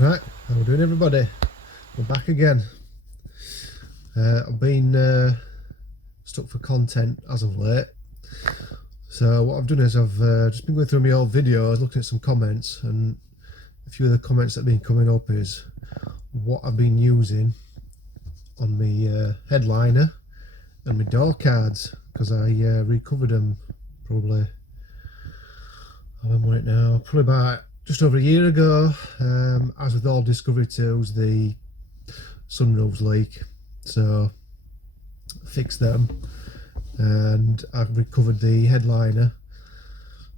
Right, how we doing everybody? We're back again. I've been stuck for content as of late. So what I've done is I've just been going through my old videos, looking at some comments, and a few of the comments that have been coming up is what I've been using on my headliner and my door cards, because I recovered them probably, when was it now? Probably about just over a year ago. As with all Discovery 2s, the sunroofs leak, so I fixed them and I've recovered the headliner.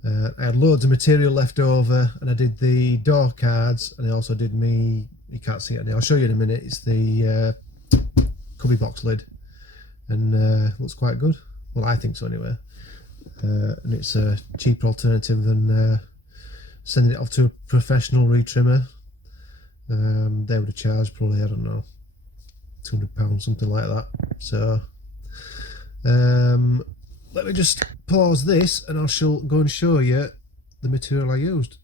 I had loads of material left over, and I did the door cards, and I also did me, you can't see it now, I'll show you in a minute, it's the cubby box lid, and looks quite good. Well, I think so anyway. And it's a cheaper alternative than sending it off to a professional retrimmer. They would have charged probably, I don't know, £200, something like that. So let me just pause this and I'll go and show you the material I used.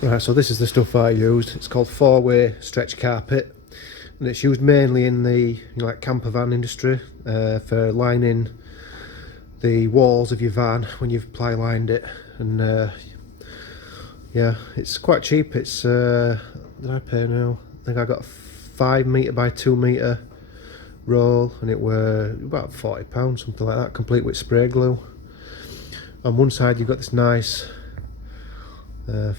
Right, so this is the stuff I used. It's called 4-way stretch carpet, and it's used mainly in the like camper van industry for lining the walls of your van when you've ply lined it. And yeah, it's quite cheap. It's did I pay now? I think I got a 5 metre by 2 metre roll, and it were about £40, something like that, complete with spray glue. On one side you've got this nice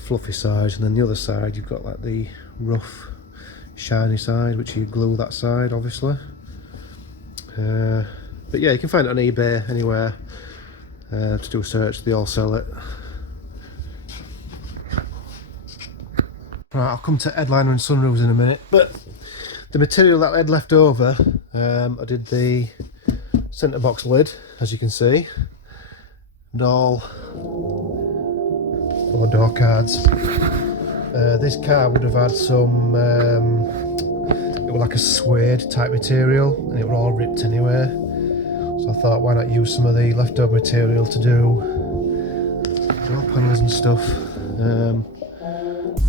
fluffy side, and then the other side you've got like the rough shiny side, which you glue that side obviously. But yeah, you can find it on eBay anywhere. To do a search, they all sell it. Right, I'll come to headliner and sunroofs in a minute, but the material that I had left over, I did the centre box lid, as you can see, and all door cards. This car would have had some, it was like a suede type material, and it were all ripped anyway. So I thought, why not use some of the leftover material to do door panels and stuff.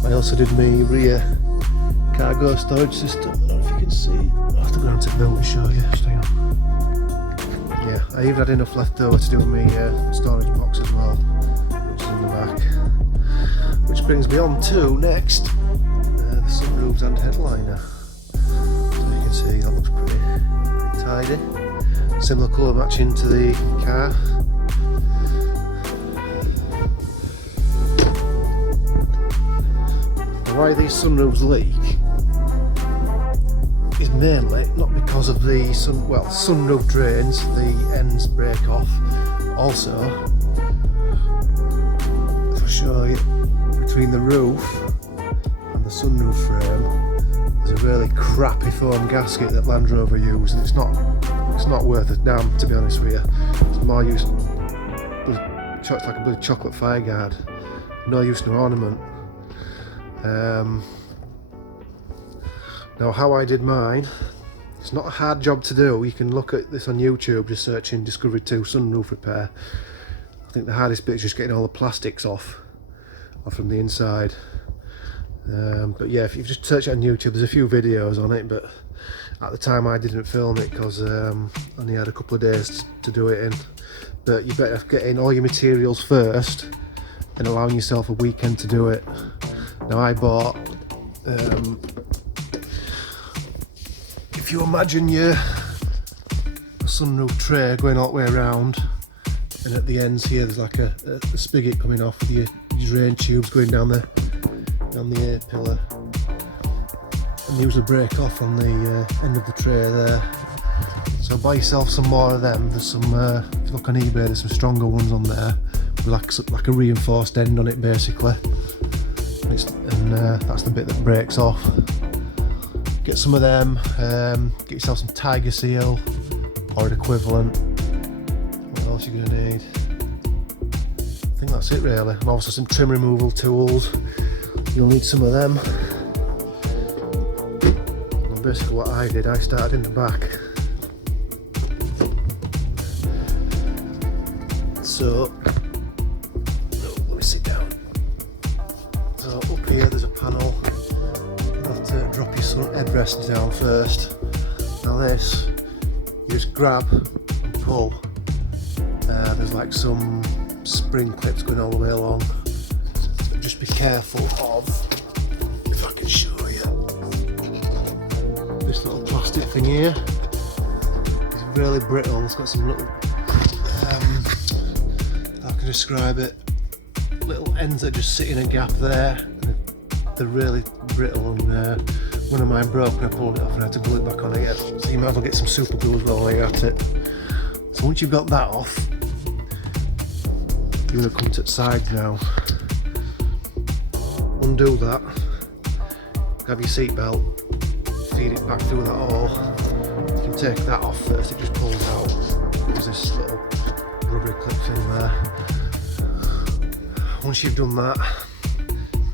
I also did my rear cargo storage system. I don't know if you can see. I'll have to go down to the build and show you. Just hang on. Yeah, I even had enough left over to do my storage box as well, which is in the back. Which brings me on to next, the sunroofs and headliner. So you can see that looks pretty tidy. Similar colour matching to the car. Why these sunroofs leak is mainly not because of the sunroof drains, the ends break off. Also, if I show you, between the roof and the sunroof frame, there's a really crappy foam gasket that Land Rover use, and it's not worth a damn, to be honest with you. It's more use, it's like a bloody chocolate fire guard. No use, no ornament. Now, how I did mine, it's not a hard job to do. You can look at this on YouTube, just searching Discovery 2 sunroof repair. I think the hardest bit is just getting all the plastics off from the inside. But yeah, if you just search it on YouTube, there's a few videos on it, but at the time I didn't film it because I only had a couple of days to do it in. But you better get in all your materials first and allowing yourself a weekend to do it. Now I bought, if you imagine your sunroof tray going all the way around, and at the ends here there's like a spigot coming off with your drain tubes going down the air pillar, and usually break off on the end of the tray there. So buy yourself some more of them. There's some, if you look on eBay, there's some stronger ones on there with like a reinforced end on it basically. And that's the bit that breaks off. Get some of them, get yourself some Tiger Seal or an equivalent. What else are you going to need? I think that's it really. And also some trim removal tools. You'll need some of them. And basically what I did, I started in the back. So, let me sit down. So up here there's a panel drop your headrest down first. Now this, you just grab and pull. There's like some spring clips going all the way along. So just be careful of, if I can show you, this little plastic thing here. It's really brittle. It's got some little, how can I describe it? Little ends that just sit in a gap there. And they're really brittle, and one of mine broke and I pulled it off and I had to glue it back on again. So you might as well get some super glue as well while you're at it. So once you've got that off, you're going to come to the side now. Undo that, grab your seat belt, feed it back through that hole. You can take that off first, it just pulls out. There's this little rubbery clip thing there. Once you've done that,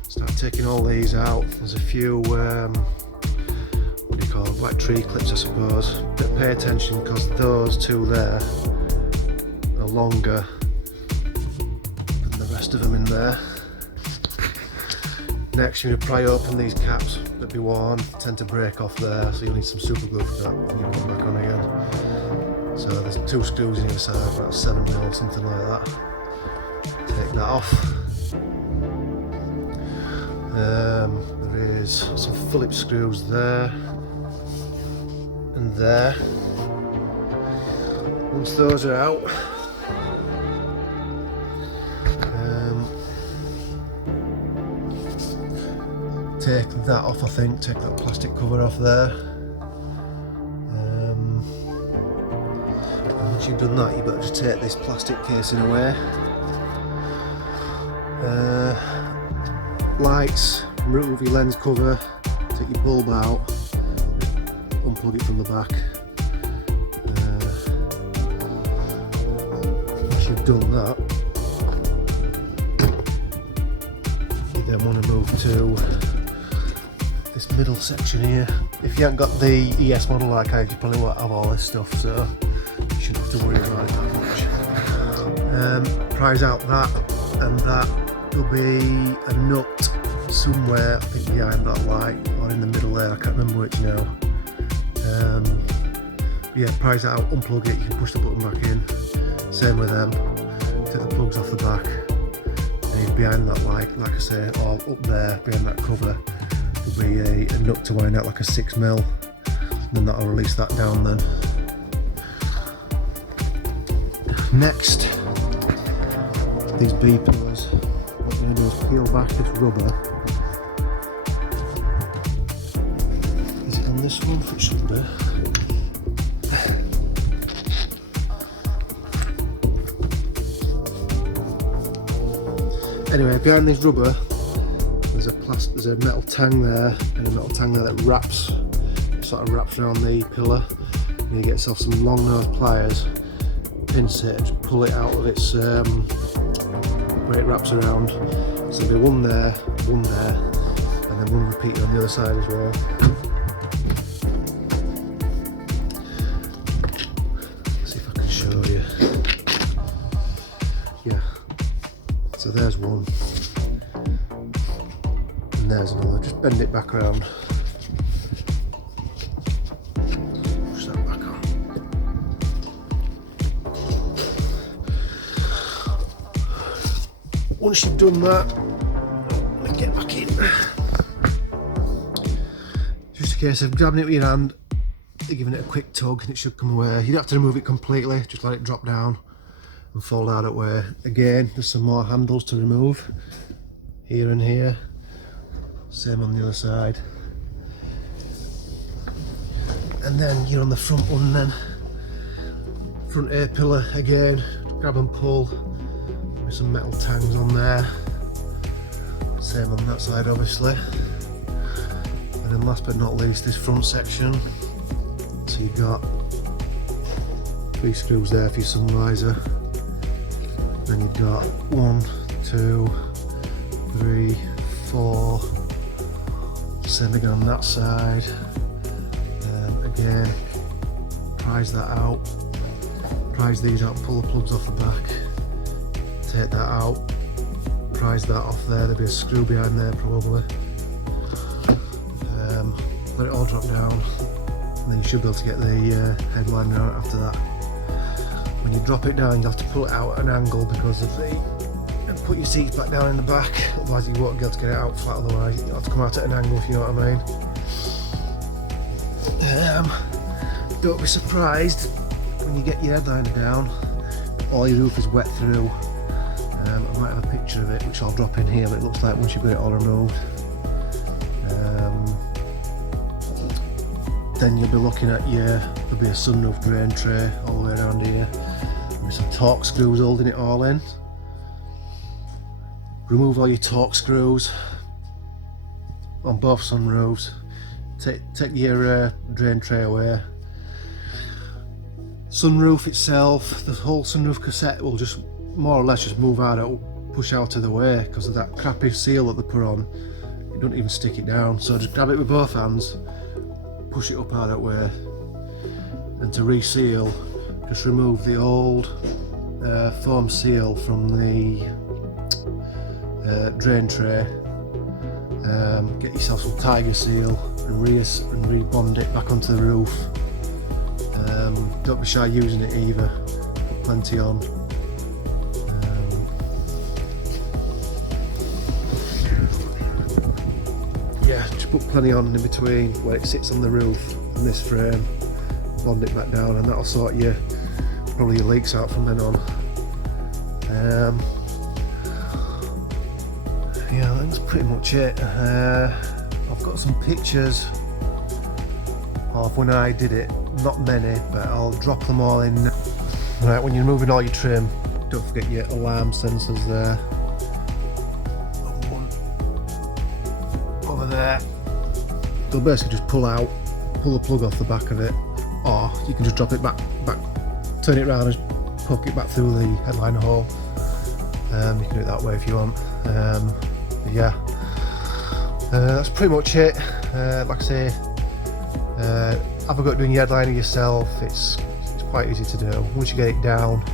start taking all these out. There's a few, what do you call them, like tree clips I suppose. But pay attention because those two there are longer than the rest of them in there. Next you're going to pry open these caps that be worn, tend to break off there, so you'll need some super glue for that when you put them back on again. So there's 2 screws in either side, about 7mm, something like that. Take that off. There is some Phillips screws there and there. Once those are out, take that off, I think, take that plastic cover off there. Once you've done that, you better just take this plastic casing away. Lights, remove your lens cover, take your bulb out, unplug it from the back. Once you've done that, you then want to move to this middle section here. If you haven't got the ES model like I have, you probably won't have all this stuff, so you shouldn't have to worry about it that much. Prise out that and that. There'll be a nut somewhere, I think behind that light, or in the middle there, I can't remember which now. Yeah, prise it out, unplug it, you can push the button back in. Same with them, take the plugs off the back, and behind that light, like I say, or up there, behind that cover, there'll be a nut to wind out like a 6mm, and then that'll release that down then. Next, these B pillars. What you're going to do is peel back this rubber. Is it on this one? It should be. Anyway, behind this rubber, there's a metal tang there, and a metal tang there that wraps, sort of wraps around the pillar, and you get yourself some long nose pliers, pinch it, and just pull it out of its where it wraps around. So there'll be one there, and then one repeated on the other side as well. Let's see if I can show you. Yeah. So there's one, and there's another. Just bend it back around. Push that back on. Once you've done that, let me get back in. Just a case of grabbing it with your hand, giving it a quick tug, and it should come away. You don't have to remove it completely, just let it drop down and fold out that way. Again, there's some more handles to remove, here and here. Same on the other side. And then you're on the front one then. Front A pillar again, grab and pull. With some metal tangs on there. Same on that side obviously. And then last but not least, this front section. So you've got 3 screws there for your sun visor. Then you've got 1, 2, 3, 4. Same again on that side. Again, prise that out. Prise these out, pull the plugs off the back. Take that out. Prise that off there. There'll be a screw behind there probably. let it all drop down, and then you should be able to get the headliner out after that. When you drop it down, you have to pull it out at an angle because of the, and put your seats back down in the back, otherwise you won't be able to get it out flat, otherwise you'll have to come out at an angle, if you know what I mean. Don't be surprised when you get your headliner down, all your roof is wet through. I might have a picture of it which I'll drop in here, but it looks like once you've got it all removed, then you'll be looking at there'll be a sunroof drain tray all the way around here. There's some torque screws holding it all in. Remove all your torque screws on both sunroofs. Take your drain tray away. Sunroof itself, the whole sunroof cassette will just more or less just move out, it'll push out of the way because of that crappy seal that they put on. It doesn't even stick it down, so just grab it with both hands, push it up out that way, and to reseal, just remove the old foam seal from the drain tray. Get yourself some tiger seal and re-bond it back onto the roof. Don't be shy using it either, put plenty on. Yeah, just put plenty on in between where it sits on the roof and this frame, bond it back down, and that'll sort probably your leaks out from then on. Yeah, that's pretty much it. I've got some pictures of when I did it, not many, but I'll drop them all in. Right, when you're removing all your trim, don't forget your alarm sensors there. Over there. They'll basically just pull the plug off the back of it, or you can just drop it back, turn it around and poke it back through the headliner hole. You can do it that way if you want. But yeah, that's pretty much it. Like I say, have a go at doing your headliner yourself. It's quite easy to do. Once you get it down,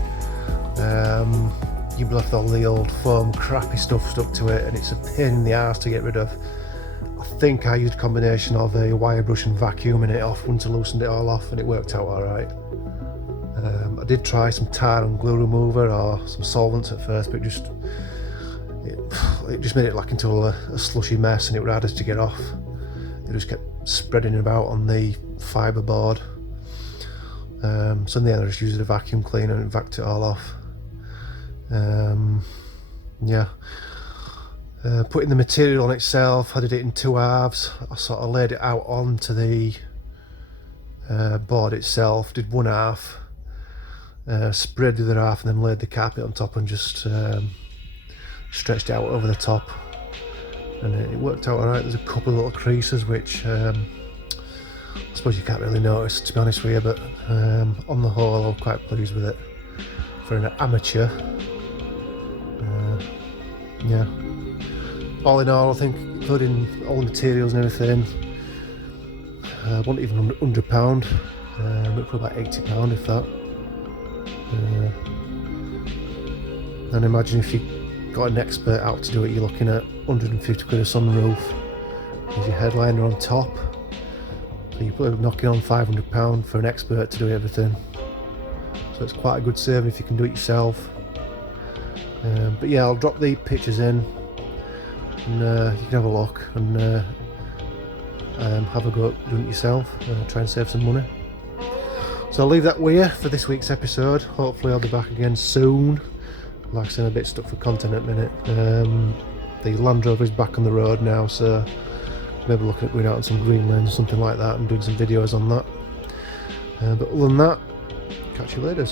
you'll be left with all the old foam crappy stuff stuck to it, and it's a pain in the arse to get rid of. I think I used a combination of a wire brush and vacuuming it off once I loosened it all off, and it worked out alright. I did try some tar and glue remover or some solvents at first, but it just made it like into a slushy mess, and it was hardest to get off. It just kept spreading about on the fibre board. So in the end I just used a vacuum cleaner and vacuumed it all off. Yeah. Putting the material on itself, I did it in two halves. I sort of laid it out onto the board itself, did one half, spread the other half, and then laid the carpet on top and just stretched it out over the top, and it worked out alright. There's a couple of little creases which I suppose you can't really notice, to be honest with you, but on the whole I'm quite pleased with it for an amateur. Yeah, all in all, I think, including all the materials and everything, wasn't even £100, but for about £80 if that. And imagine if you got an expert out to do it, you're looking at 150 quid a sunroof. There's your headliner on top, so you're probably knocking on £500 for an expert to do everything. So it's quite a good saving if you can do it yourself. But yeah, I'll drop the pictures in, and you can have a look and have a go at doing it yourself. Try and save some money. So I'll leave that with you for this week's episode. Hopefully I'll be back again soon. Like I said, I'm a bit stuck for content at the minute. The Land Rover is back on the road now, so maybe looking at going out on some green lanes or something like that and doing some videos on that. But other than that, catch you later.